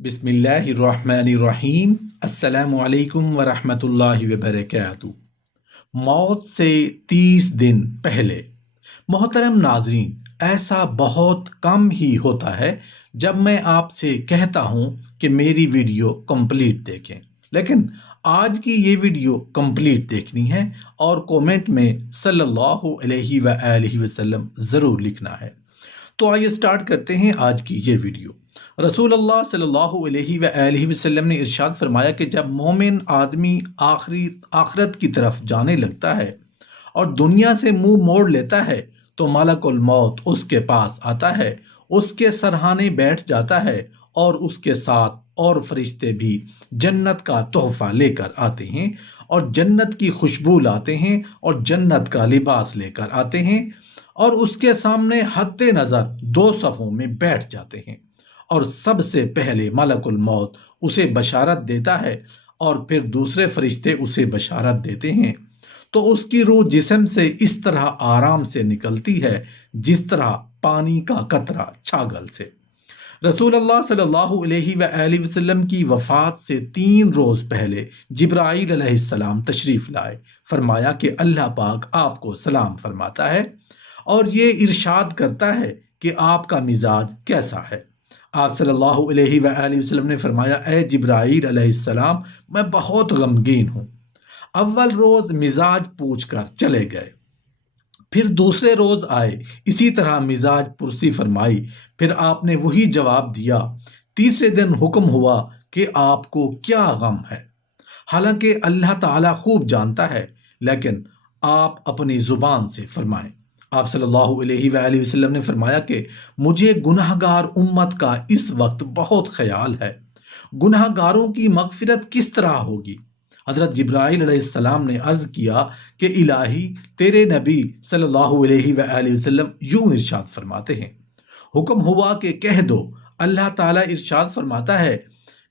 بسم اللہ الرحمن الرحیم۔ السلام علیکم ورحمۃ اللہ وبرکاتہ۔ موت سے 30 دن پہلے۔ محترم ناظرین، ایسا بہت کم ہی ہوتا ہے جب میں آپ سے کہتا ہوں کہ میری ویڈیو کمپلیٹ دیکھیں، لیکن آج کی یہ ویڈیو کمپلیٹ دیکھنی ہے اور کومنٹ میں صلی اللہ علیہ وآلہ وسلم ضرور لکھنا ہے۔ تو آئیے سٹارٹ کرتے ہیں آج کی یہ ویڈیو۔ رسول اللہ صلی اللہ علیہ وآلہ وسلم نے ارشاد فرمایا کہ جب مومن آدمی آخرت کی طرف جانے لگتا ہے اور دنیا سے منہ موڑ لیتا ہے تو ملک الموت اس کے پاس آتا ہے، اس کے سرہانے بیٹھ جاتا ہے اور اس کے ساتھ اور فرشتے بھی جنت کا تحفہ لے کر آتے ہیں اور جنت کی خوشبو لاتے ہیں اور جنت کا لباس لے کر آتے ہیں اور اس کے سامنے حد نظر 2 صفوں میں بیٹھ جاتے ہیں، اور سب سے پہلے ملک الموت اسے بشارت دیتا ہے اور پھر دوسرے فرشتے اسے بشارت دیتے ہیں، تو اس کی روح جسم سے اس طرح آرام سے نکلتی ہے جس طرح پانی کا قطرہ چھاگل سے۔ رسول اللہ صلی اللہ علیہ وآلہ وسلم کی وفات سے 3 روز پہلے جبرائیل علیہ السلام تشریف لائے۔ فرمایا کہ اللہ پاک آپ کو سلام فرماتا ہے اور یہ ارشاد کرتا ہے کہ آپ کا مزاج کیسا ہے۔ آپ صلی اللہ علیہ وآلہ وسلم نے فرمایا، اے جبرائیل علیہ السلام، میں بہت غمگین ہوں۔ اول روز مزاج پوچھ کر چلے گئے، پھر دوسرے روز آئے، اسی طرح مزاج پرسی فرمائی، پھر آپ نے وہی جواب دیا۔ تیسرے دن حکم ہوا کہ آپ کو کیا غم ہے، حالانکہ اللہ تعالیٰ خوب جانتا ہے، لیکن آپ اپنی زبان سے فرمائیں۔ آپ صلی اللہ علیہ وآلہ وسلم نے فرمایا کہ مجھے گناہ گار امت کا اس وقت بہت خیال ہے، گناہ گاروں کی مغفرت کس طرح ہوگی؟ حضرت جبرائیل علیہ السلام نے عرض کیا کہ الہی، تیرے نبی صلی اللہ علیہ وآلہ وسلم یوں ارشاد فرماتے ہیں۔ حکم ہوا کہ کہہ دو، اللہ تعالیٰ ارشاد فرماتا ہے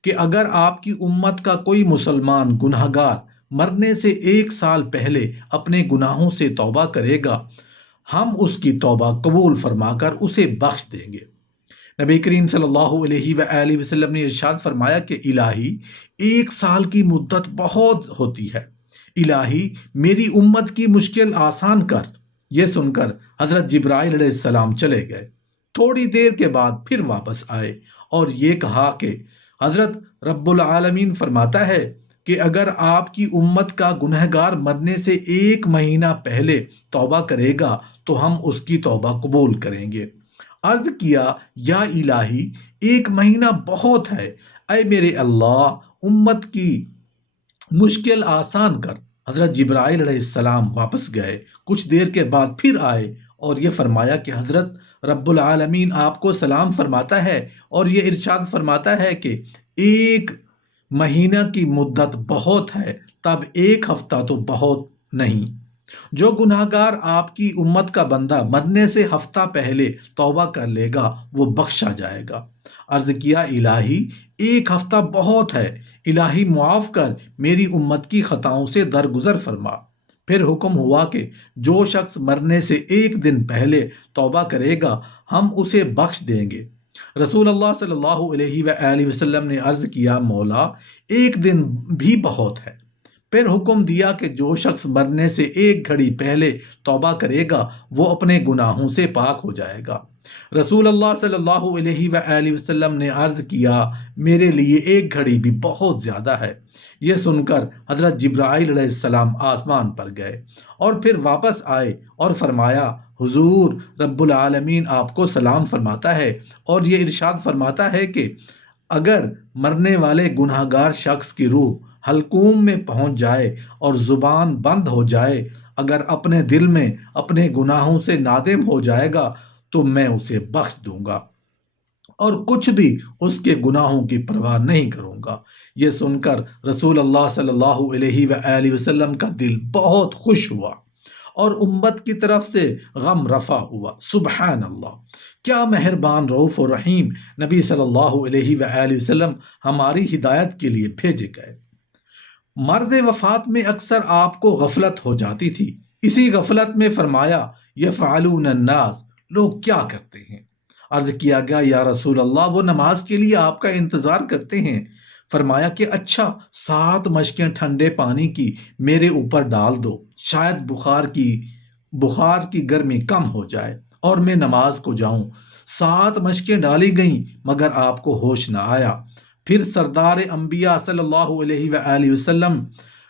کہ اگر آپ کی امت کا کوئی مسلمان گناہ گار مرنے سے 1 سال پہلے اپنے گناہوں سے توبہ کرے گا، ہم اس کی توبہ قبول فرما کر اسے بخش دیں گے۔ نبی کریم صلی اللہ علیہ وآلہ وسلم نے ارشاد فرمایا کہ الہی، 1 سال کی مدت بہت ہوتی ہے، الہی میری امت کی مشکل آسان کر۔ یہ سن کر حضرت جبرائیل علیہ السلام چلے گئے۔ تھوڑی دیر کے بعد پھر واپس آئے اور یہ کہا کہ حضرت رب العالمین فرماتا ہے کہ اگر آپ کی امت کا گنہگار مرنے سے 1 مہینہ پہلے توبہ کرے گا تو ہم اس کی توبہ قبول کریں گے۔ عرض کیا، یا الہی، 1 مہینہ بہت ہے، اے میرے اللہ، امت کی مشکل آسان کر۔ حضرت جبرائیل علیہ السلام واپس گئے، کچھ دیر کے بعد پھر آئے اور یہ فرمایا کہ حضرت رب العالمین آپ کو سلام فرماتا ہے اور یہ ارشاد فرماتا ہے کہ 1 مہینہ کی مدت بہت ہے، تب 1 ہفتہ تو بہت نہیں۔ جو گناہ گار آپ کی امت کا بندہ مرنے سے ہفتہ پہلے توبہ کر لے گا وہ بخشا جائے گا۔ عرض کیا، الہی، 1 ہفتہ بہت ہے، الہی معاف کر، میری امت کی خطاؤں سے درگزر فرما۔ پھر حکم ہوا کہ جو شخص مرنے سے 1 دن پہلے توبہ کرے گا ہم اسے بخش دیں گے۔ رسول اللہ صلی اللہ علیہ وآلہ وسلم نے عرض کیا، مولا، 1 دن بھی بہت ہے۔ پھر حکم دیا کہ جو شخص مرنے سے 1 گھڑی پہلے توبہ کرے گا وہ اپنے گناہوں سے پاک ہو جائے گا۔ رسول اللہ صلی اللہ علیہ وآلہ وسلم نے عرض کیا، میرے لیے 1 گھڑی بھی بہت زیادہ ہے۔ یہ سن کر حضرت جبرائیل علیہ السلام آسمان پر گئے اور پھر واپس آئے اور فرمایا، حضور، رب العالمین آپ کو سلام فرماتا ہے اور یہ ارشاد فرماتا ہے کہ اگر مرنے والے گناہ گار شخص کی روح حلقوم میں پہنچ جائے اور زبان بند ہو جائے، اگر اپنے دل میں اپنے گناہوں سے نادم ہو جائے گا تو میں اسے بخش دوں گا اور کچھ بھی اس کے گناہوں کی پرواہ نہیں کروں گا۔ یہ سن کر رسول اللہ صلی اللہ علیہ وآلہ وسلم کا دل بہت خوش ہوا اور امت کی طرف سے غم رفع ہوا۔ سبحان اللہ، کیا مہربان رؤوف و رحیم نبی صلی اللہ علیہ وآلہ وسلم ہماری ہدایت کے لیے بھیجے گئے۔ مرض وفات میں اکثر آپ کو غفلت ہو جاتی تھی، اسی غفلت میں فرمایا، یفعلون الناس، لوگ کیا کرتے ہیں؟ عرض کیا گیا یا رسول اللہ وہ نماز کے لیے آپ کا انتظار کرتے ہیں۔ فرمایا کہ اچھا 7 مشقیں ٹھنڈے پانی کی میرے اوپر ڈال دو، شاید بخار کی گرمی کم ہو جائے اور میں نماز کو جاؤں۔ 7 مشقیں ڈالی گئیں مگر آپ کو ہوش نہ آیا۔ پھر سردار انبیاء صلی اللہ علیہ وآلہ وسلم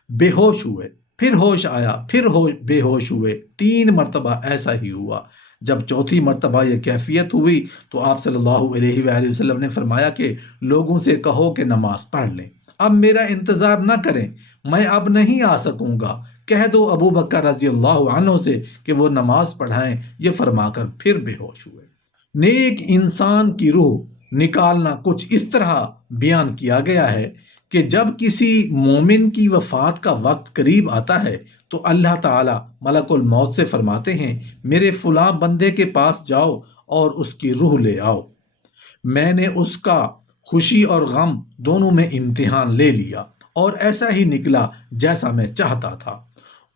بے ہوش ہوئے، پھر ہوش آیا، پھر بے ہوش ہوئے، 3 مرتبہ ایسا ہی ہوا۔ جب چوتھی مرتبہ یہ کیفیت ہوئی تو آپ صلی اللہ علیہ وآلہ وسلم نے فرمایا کہ لوگوں سے کہو کہ نماز پڑھ لیں، اب میرا انتظار نہ کریں، میں اب نہیں آ سکوں گا، کہہ دو ابو بکر رضی اللہ عنہ سے کہ وہ نماز پڑھائیں۔ یہ فرما کر پھر بے ہوش ہوئے۔ نیک انسان کی روح نکالنا کچھ اس طرح بیان کیا گیا ہے کہ جب کسی مومن کی وفات کا وقت قریب آتا ہے تو اللہ تعالی ملک الموت سے فرماتے ہیں میرے فلاں بندے کے پاس جاؤ اور اس کی روح لے آؤ، میں نے اس کا خوشی اور غم دونوں میں امتحان لے لیا اور ایسا ہی نکلا جیسا میں چاہتا تھا،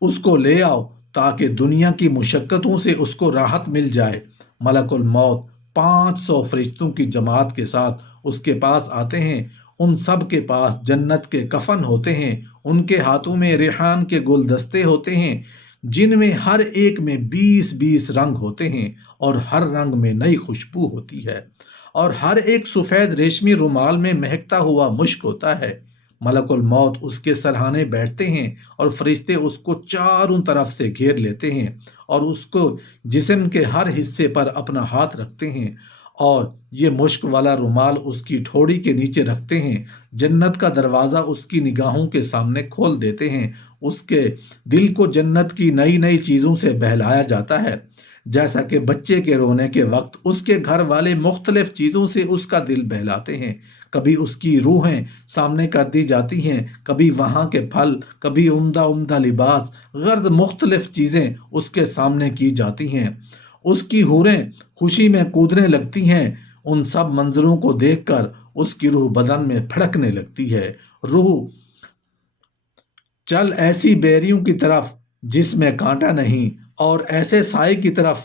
اس کو لے آؤ تاکہ دنیا کی مشقتوں سے اس کو راحت مل جائے۔ ملک الموت 500 فرشتوں کی جماعت کے ساتھ اس کے پاس آتے ہیں، ان سب کے پاس جنت کے کفن ہوتے ہیں، ان کے ہاتھوں میں ریحان کے گلدستے ہوتے ہیں جن میں ہر ایک میں 20 رنگ ہوتے ہیں اور ہر رنگ میں نئی خوشبو ہوتی ہے، اور ہر ایک سفید ریشمی رومال میں مہکتا ہوا مشک ہوتا ہے۔ ملک الموت اس کے سرہانے بیٹھتے ہیں اور فرشتے اس کو چاروں طرف سے گھیر لیتے ہیں اور اس کو جسم کے ہر حصے پر اپنا ہاتھ رکھتے ہیں اور یہ مشک والا رومال اس کی ٹھوڑی کے نیچے رکھتے ہیں۔ جنت کا دروازہ اس کی نگاہوں کے سامنے کھول دیتے ہیں، اس کے دل کو جنت کی نئی نئی چیزوں سے بہلایا جاتا ہے، جیسا کہ بچے کے رونے کے وقت اس کے گھر والے مختلف چیزوں سے اس کا دل بہلاتے ہیں۔ کبھی اس کی روحیں سامنے کر دی جاتی ہیں، کبھی وہاں کے پھل، کبھی عمدہ عمدہ لباس، غرض مختلف چیزیں اس کے سامنے کی جاتی ہیں۔ اس کی حوریں خوشی میں کودنے لگتی ہیں، ان سب منظروں کو دیکھ کر اس کی روح بدن میں پھڑکنے لگتی ہے۔ روح چل ایسی بیریوں کی طرف جس میں کانٹا نہیں، اور ایسے سائے کی طرف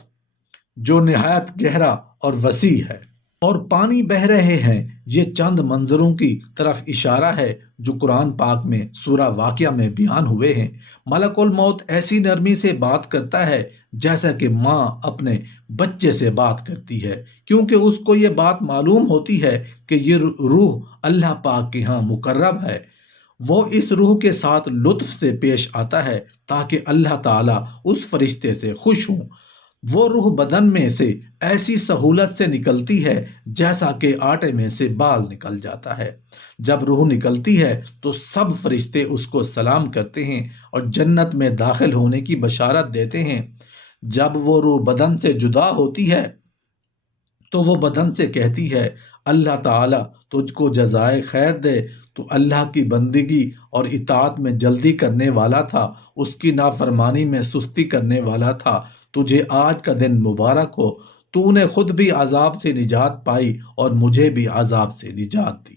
جو نہایت گہرا اور وسیع ہے، اور پانی بہہ رہے ہیں۔ یہ چند منظروں کی طرف اشارہ ہے جو قرآن پاک میں سورہ واقعہ میں بیان ہوئے ہیں۔ ملک الموت ایسی نرمی سے بات کرتا ہے جیسا کہ ماں اپنے بچے سے بات کرتی ہے، کیونکہ اس کو یہ بات معلوم ہوتی ہے کہ یہ روح اللہ پاک کے ہاں مقرب ہے۔ وہ اس روح کے ساتھ لطف سے پیش آتا ہے تاکہ اللہ تعالیٰ اس فرشتے سے خوش ہوں۔ وہ روح بدن میں سے ایسی سہولت سے نکلتی ہے جیسا کہ آٹے میں سے بال نکل جاتا ہے۔ جب روح نکلتی ہے تو سب فرشتے اس کو سلام کرتے ہیں اور جنت میں داخل ہونے کی بشارت دیتے ہیں۔ جب وہ روح بدن سے جدا ہوتی ہے تو وہ بدن سے کہتی ہے اللہ تعالیٰ تجھ کو جزائے خیر دے، تو اللہ کی بندگی اور اطاعت میں جلدی کرنے والا تھا، اس کی نافرمانی میں سستی کرنے والا تھا، تجھے آج کا دن مبارک ہو، تو نے خود بھی عذاب سے نجات پائی اور مجھے بھی عذاب سے نجات دی۔